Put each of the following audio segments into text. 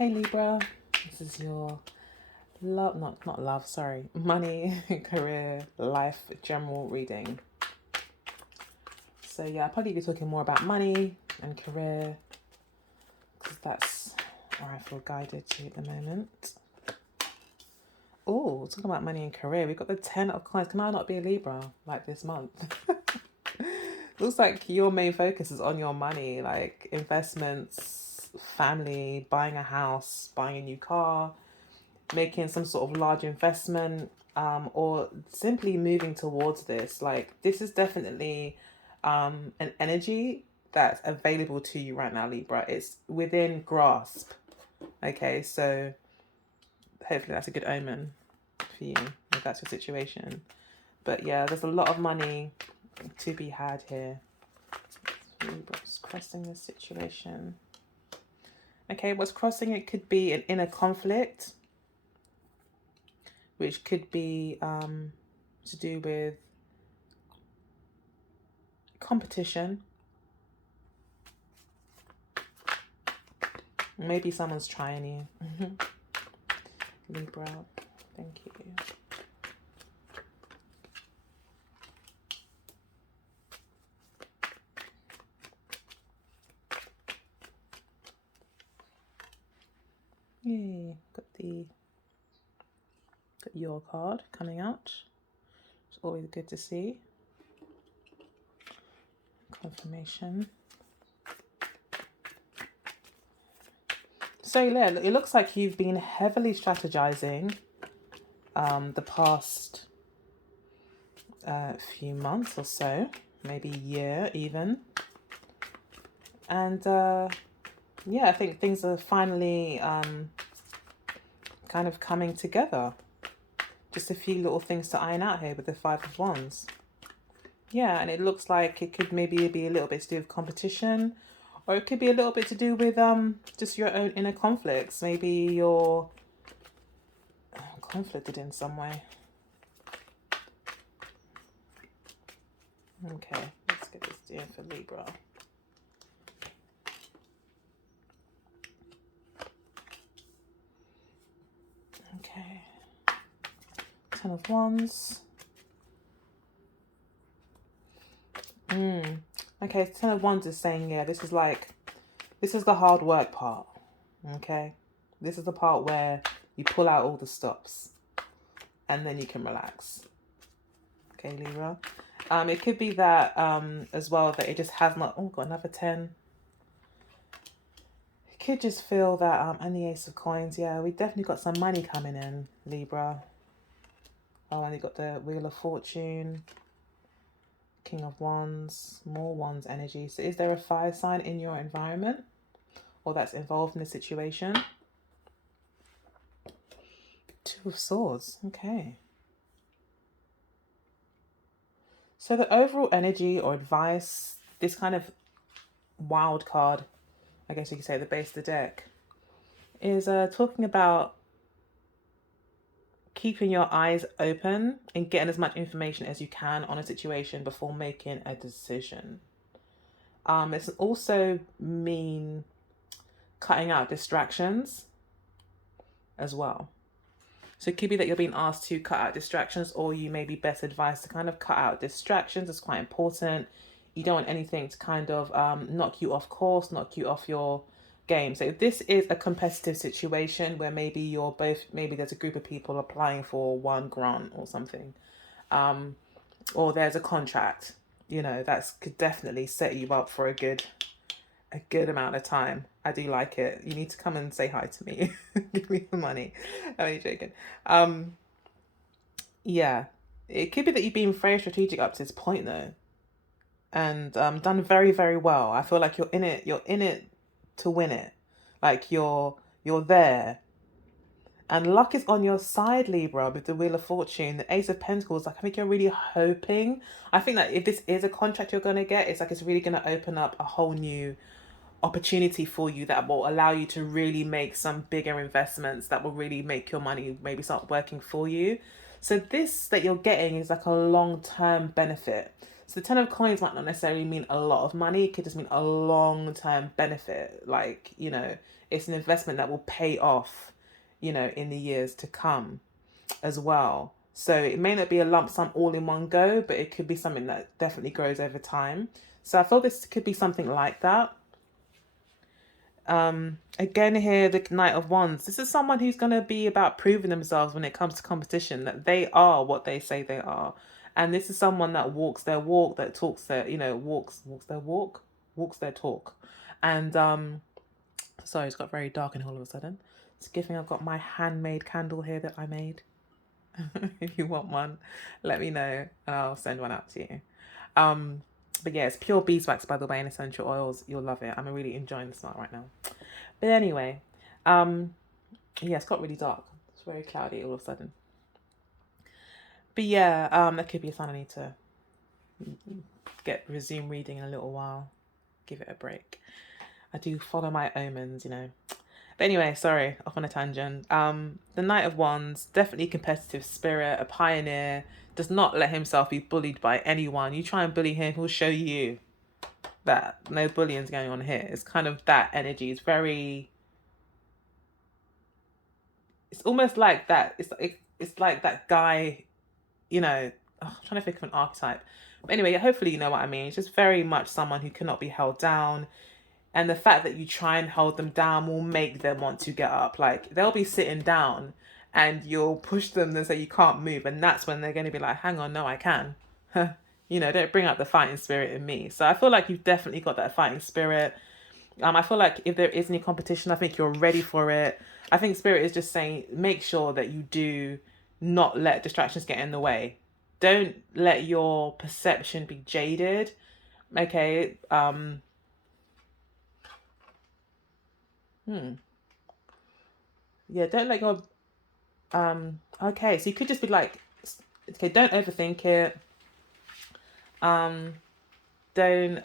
Hey Libra, this is your love, not love, sorry, money, career, life, general reading. So yeah, I'll probably be talking more about money and career because that's where I feel guided to at the moment. Oh, talking about money and career, we've got the 10 of coins. Can I not be a Libra like this month? Looks like your main focus is on your money, like investments, family, buying a house, buying a new car, making some sort of large investment, or simply moving towards this. Like this is definitely an energy that's available to you right now, Libra. It's within grasp. Okay, so hopefully that's a good omen for you if that's your situation. But yeah, there's a lot of money to be had here. Libra's crossing this situation. Okay, what's crossing it could be an inner conflict, which could be to do with competition. Maybe someone's trying you. Libra, thank you. Yay, got your card coming out. It's always good to see. Confirmation. So yeah, it looks like you've been heavily strategizing the past few months or so, maybe year even. And yeah, I think things are finally kind of coming together. Just a few little things to iron out here with the Five of Wands. Yeah, and it looks like it could maybe be a little bit to do with competition, or it could be a little bit to do with just your own inner conflicts. Maybe you're conflicted in some way. Okay, let's get this down for Libra. Okay, 10 of Wands. Okay, 10 of Wands is saying, yeah, this is the hard work part. Okay, this is the part where you pull out all the stops and then you can relax. Okay, Libra. It could be that as well that it just has not. Oh, got another 10. It could just feel that and the Ace of Coins. Yeah, we definitely got some money coming in, Libra. Oh, and you got the Wheel of Fortune, King of Wands, more Wands energy. So is there a fire sign in your environment or that's involved in the situation? Two of Swords. Okay. So the overall energy or advice, this kind of wild card, I guess you could say the base of the deck, is talking about keeping your eyes open and getting as much information as you can on a situation before making a decision. It's also mean cutting out distractions as well. So it could be that you're being asked to cut out distractions, or you may be best advised to kind of cut out distractions. It's quite important. You don't want anything to kind of knock you off course, knock you off your game. So if this is a competitive situation where maybe there's a group of people applying for one grant or something, or there's a contract, that's could definitely set you up for a good amount of time. I do like it. You need to come and say hi to me. Give me the money. I'm only joking. Yeah, it could be that you've been very strategic up to this point though, and done very, very well. I feel like you're in it to win it. Like you're there. And luck is on your side, Libra, with the Wheel of Fortune, the Ace of Pentacles. Like I think you're really hoping. I think that if this is a contract you're gonna get, it's really gonna open up a whole new opportunity for you that will allow you to really make some bigger investments that will really make your money maybe start working for you. So this that you're getting is like a long-term benefit. So the 10 of coins might not necessarily mean a lot of money. It could just mean a long-term benefit. Like, it's an investment that will pay off, in the years to come as well. So it may not be a lump sum all in one go, but it could be something that definitely grows over time. So I feel this could be something like that. Again here, the Knight of Wands. This is someone who's going to be about proving themselves when it comes to competition, that they are what they say they are. And this is someone that walks their walk, that talks their, walks their walk, walks their talk. And sorry, it's got very dark in all of a sudden. It's a good thing I've got my handmade candle here that I made. If you want one, let me know and I'll send one out to you. But yeah, it's pure beeswax, by the way, and essential oils. You'll love it. I'm really enjoying the smell right now. But anyway, yeah, it's got really dark. It's very cloudy all of a sudden. But yeah, that could be a sign I need to resume reading in a little while. Give it a break. I do follow my omens, But anyway, sorry, off on a tangent. The Knight of Wands, definitely competitive spirit, a pioneer, does not let himself be bullied by anyone. You try and bully him, he'll show you that no bullying's going on here. It's kind of that energy. It's almost like that. It's like that guy, I'm trying to think of an archetype. But anyway, hopefully you know what I mean. It's just very much someone who cannot be held down. And the fact that you try and hold them down will make them want to get up. Like, they'll be sitting down and you'll push them and say you can't move. And that's when they're going to be like, hang on, no, I can. Don't bring out the fighting spirit in me. So I feel like you've definitely got that fighting spirit. I feel like if there is any competition, I think you're ready for it. I think spirit is just saying, make sure that you do not let distractions get in the way. Don't let your perception be jaded. Okay. Yeah, don't let your okay, so you could just be like, okay, don't overthink it. Don't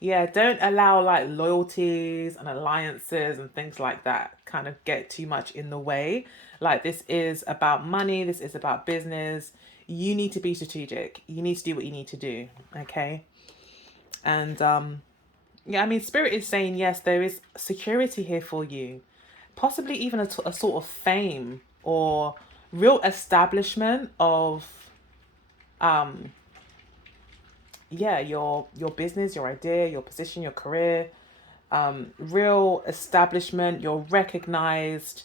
yeah, don't allow like loyalties and alliances and things like that kind of get too much in the way. Like, this is about money, this is about business. You need to be strategic. You need to do what you need to do, okay? And yeah, I mean, spirit is saying yes, there is security here for you. Possibly even a sort of fame or real establishment of yeah, your business, your idea, your position, your career, real establishment. You're recognized.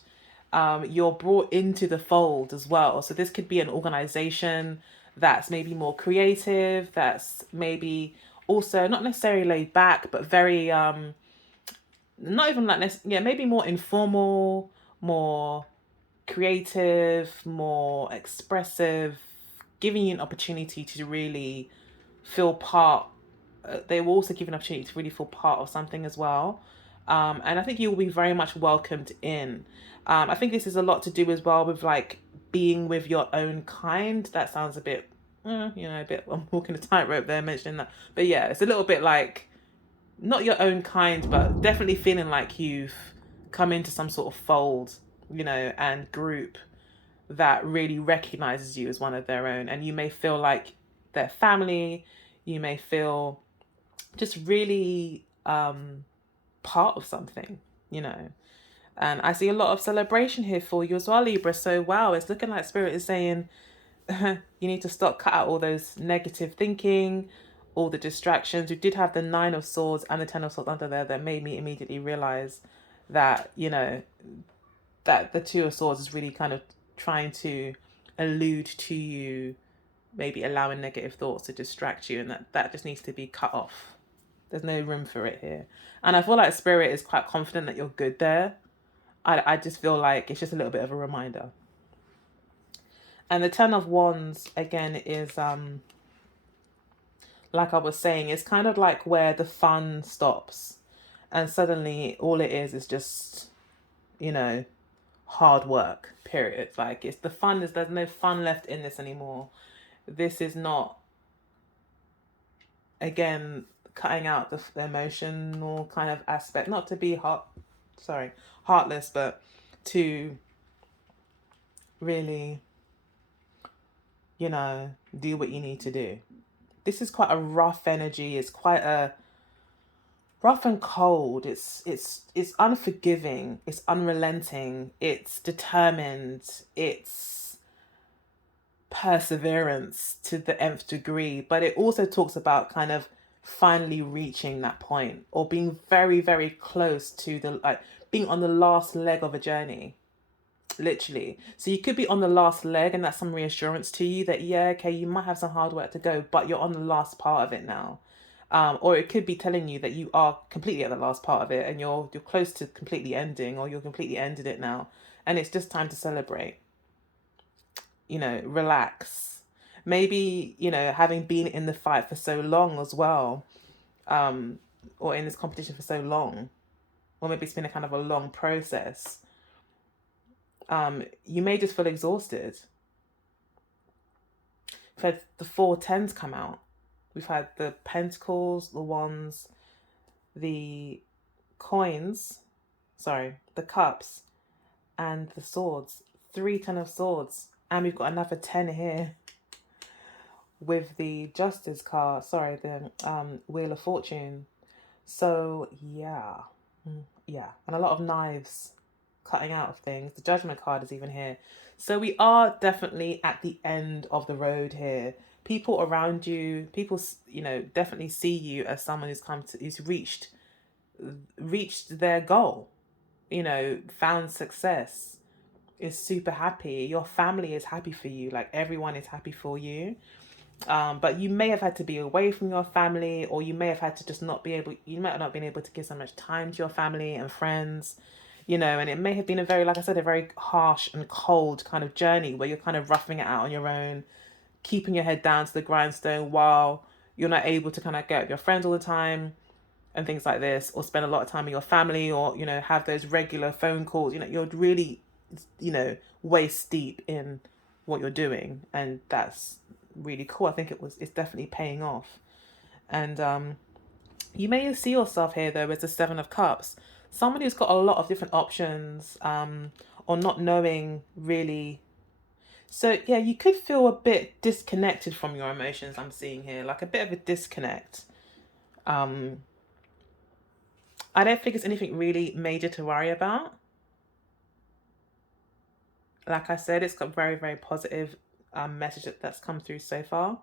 You're brought into the fold as well. So this could be an organization that's maybe more creative, that's maybe also not necessarily laid back, but very not even like yeah, maybe more informal, more creative, more expressive, giving you an opportunity to really feel part. They will also give an opportunity to really feel part of something as well. And I think you will be very much welcomed in. I think this is a lot to do as well with like being with your own kind. That sounds a bit, a bit, I'm walking a tightrope there mentioning that. But yeah, it's a little bit like, not your own kind, but definitely feeling like you've come into some sort of fold, and group that really recognizes you as one of their own. And you may feel like their family, you may feel just really part of something, And I see a lot of celebration here for you as well, Libra. So wow, it's looking like spirit is saying you need to cut out all those negative thinking, all the distractions. You did have the 9 of Swords and the 10 of Swords under there that made me immediately realize that, that the 2 of Swords is really kind of trying to allude to you, maybe allowing negative thoughts to distract you, and that just needs to be cut off. There's no room for it here. And I feel like spirit is quite confident that you're good there. I just feel like it's just a little bit of a reminder. And the 10 of Wands, again, is, like I was saying, it's kind of like where the fun stops. And suddenly all it is just, hard work, period. Like, it's the fun, there's no fun left in this anymore. This is not, again, cutting out the emotional kind of aspect. Not to be heartless, but to really, do what you need to do. This is quite a rough energy. It's quite a rough and cold. It's unforgiving. It's unrelenting. It's determined. It's perseverance to the nth degree. But it also talks about kind of finally reaching that point, or being very, very close to the, like, being on the last leg of a journey, literally. So you could be on the last leg, and that's some reassurance to you that, yeah, okay, you might have some hard work to go, but you're on the last part of it now. Or it could be telling you that you are completely at the last part of it, and you're close to completely ending, or you're completely ended it now, and it's just time to celebrate. Relax. Maybe, having been in the fight for so long as well, or in this competition for so long, or maybe it's been a kind of a long process. You may just feel exhausted. We've had the 4 10s come out. We've had the pentacles, the wands, the coins, the cups, and the swords. 3 10 of swords. And we've got another 10 here with the justice card. The Wheel of Fortune. So, yeah. And a lot of knives cutting out of things. The Judgment card is even here. So we are definitely at the end of the road here. People around you, definitely see you as someone who's reached their goal, found success, is super happy. Your family is happy for you. Like, everyone is happy for you. But you may have had to be away from your family, or you may have had to just you might have not been able to give so much time to your family and friends, and it may have been a very, like I said, a very harsh and cold kind of journey where you're kind of roughing it out on your own, keeping your head down to the grindstone while you're not able to kind of get with your friends all the time and things like this, or spend a lot of time with your family, or, have those regular phone calls. You're really, waist deep in what you're doing, and that's really cool. I think it's definitely paying off. And you may see yourself here though as the 7 of Cups, somebody who's got a lot of different options, or not knowing really. So yeah, you could feel a bit disconnected from your emotions. I'm seeing here, like a bit of a disconnect. I don't think it's anything really major to worry about. Like I said, it's got very, very positive message that's come through so far.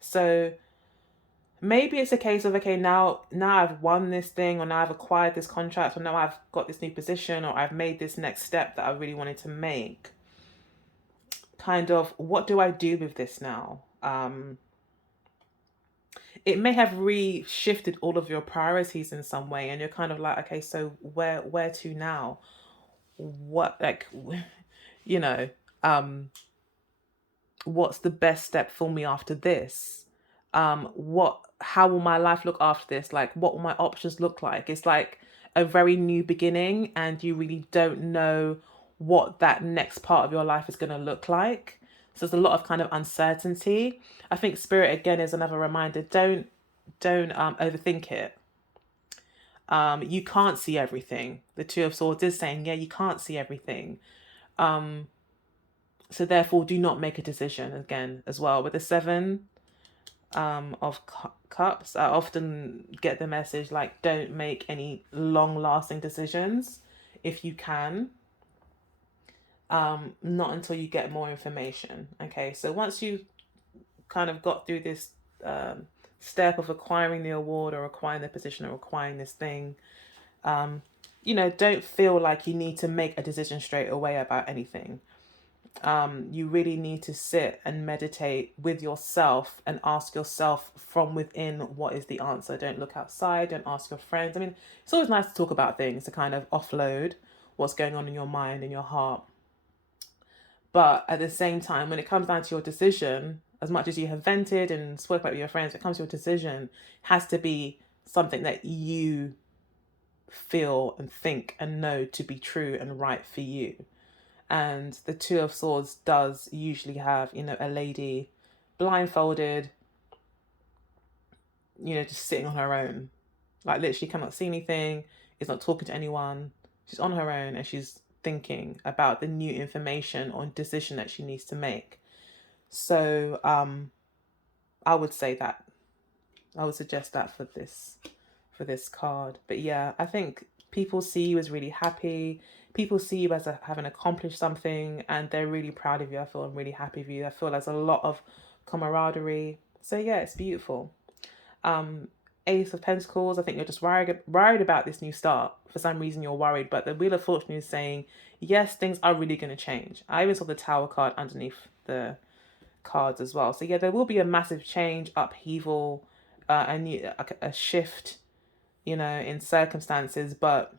So maybe it's a case of, okay, now I've won this thing, or now I've acquired this contract, or now I've got this new position, or I've made this next step that I really wanted to make. Kind of, what do I do with this now? It may have reshifted all of your priorities in some way, and you're kind of like, okay, so where to now? What, like, what's the best step for me after this? How will my life look after this? Like, what will my options look like? It's like a very new beginning, and you really don't know what that next part of your life is going to look like. So there's a lot of kind of uncertainty. I think Spirit, again, is another reminder. Don't overthink it. You can't see everything. The 2 of Swords is saying, yeah, you can't see everything. So therefore, do not make a decision, again, as well. With the 7 of Cups, I often get the message, like, don't make any long-lasting decisions if you can. Not until you get more information. Okay, so once you've kind of got through this step of acquiring the award, or acquiring the position, or acquiring this thing, don't feel like you need to make a decision straight away about anything. You really need to sit and meditate with yourself and ask yourself from within, what is the answer? Don't look outside, don't ask your friends. I mean, it's always nice to talk about things, to kind of offload what's going on in your mind and your heart. But at the same time, when it comes down to your decision, as much as you have vented and spoke about with your friends, when it comes to your decision, it has to be something that you feel and think and know to be true and right for you. And the 2 of Swords does usually have, a lady blindfolded, just sitting on her own. Like, literally cannot see anything, is not talking to anyone. She's on her own, and she's thinking about the new information or decision that she needs to make. So I would say that. I would suggest that for this card. But yeah, I think people see you as really happy. People see you as having accomplished something, and they're really proud of you. I feel I'm really happy for you. I feel there's a lot of camaraderie. So yeah, it's beautiful. Um, Ace of Pentacles. I think you're just worried about this new start. For some reason, you're worried, but the Wheel of Fortune is saying yes, things are really going to change. I even saw the Tower card underneath the cards as well. So yeah, there will be a massive change, upheaval, a shift, in circumstances, but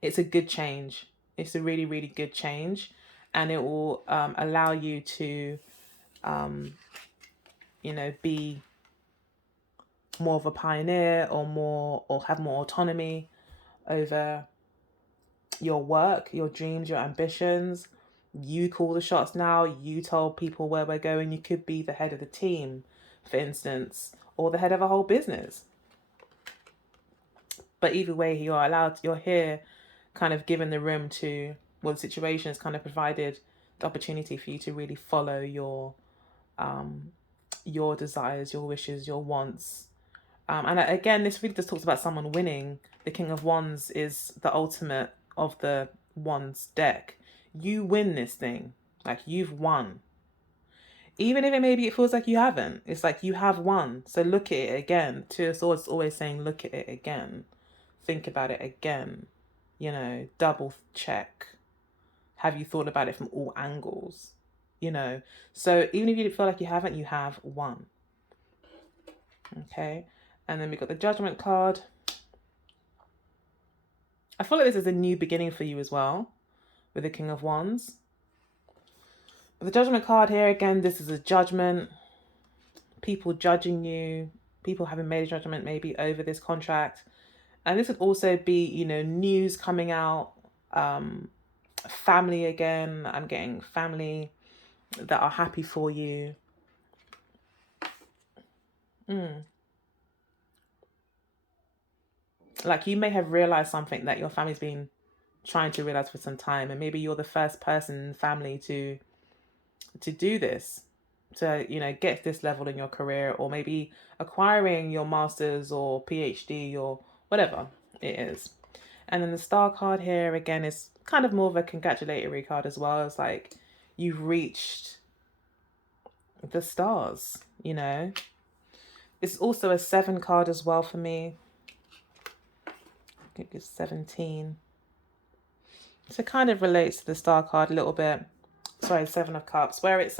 it's a good change. It's a really, really good change, and it will allow you to, um, be more of a pioneer, or have more autonomy over your work, your dreams, your ambitions. You call the shots now. You tell people where we're going. You could be the head of the team, for instance, or the head of a whole business. But either way, you're here kind of given the room to, well, the situation has kind of provided the opportunity for you to really follow your desires, your wishes, your wants. And again, this really just talks about someone winning. The King of Wands is the ultimate of the Wands deck. You win this thing. Like, you've won. Even if it feels like you haven't. It's like you have won. So look at it again. Two of Swords always saying, look at it again. Think about it again. Double check. Have you thought about it from all angles? So even if you feel like you haven't, you have won. Okay. And then we got the Judgment card. I feel like this is a new beginning for you as well, with the King of Wands. But the Judgment card here, again, this is a judgment. People judging you, people having made a judgment maybe over this contract. And this would also be, news coming out, family again. I'm getting family that are happy for you. Like, you may have realized something that your family's been trying to realize for some time, and maybe you're the first person in the family to do this, to get to this level in your career, or maybe acquiring your master's or PhD or whatever it is. And then the Star card here again is kind of more of a congratulatory card as well. It's like you've reached the stars. It's also a 7 card as well for me. I think it's 17. So it kind of relates to the Star card a little bit. Sorry, 7 of Cups, where it's